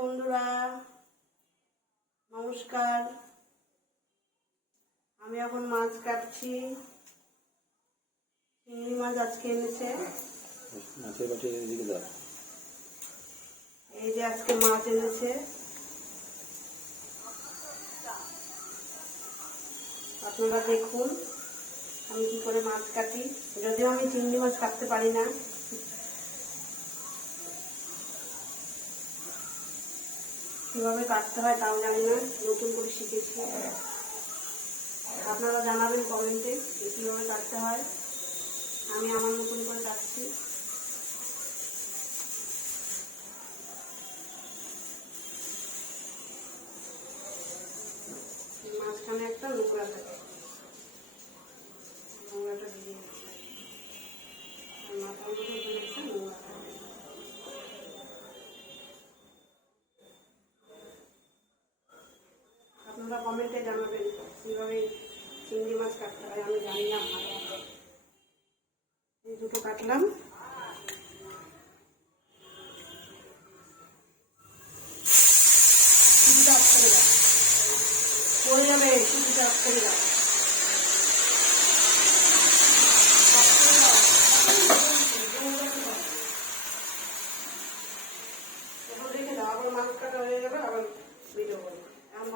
বন্ধুরা, নমস্কার। আমি এখন মাছ কাটছি। চিংড়ি মাছ আজকে এনেছে। মাছের বাটি এদিকে দাও। এই যে আজকে মাছ এনেছে, আপনারা দেখুন আমি কি করে মাছ কাটি। যদিও আমি চিংড়ি মাছ কাটতে পারি না, কিভাবে কাটতে হয় তাও জানি না, নতুন করে শিখেছি। আপনারা জানাবেন কমেন্টে কিভাবে কাটতে হয়। আমি আমার নতুন করে কাটছি। মাঝখানে একটা নোংরা থাকে, নোংরাটা দিয়ে গেছে, মাথার মধ্যে ধরেছে নোংরা থাকে। আপনারা কমেন্টে জানাবেন কিভাবে চিংড়ি মাছ কাটতে হয়, আমি জানি না ভালো। এই দুটো কাটলাম। পড়ে যাবে, শুধু চাপ করে দাও।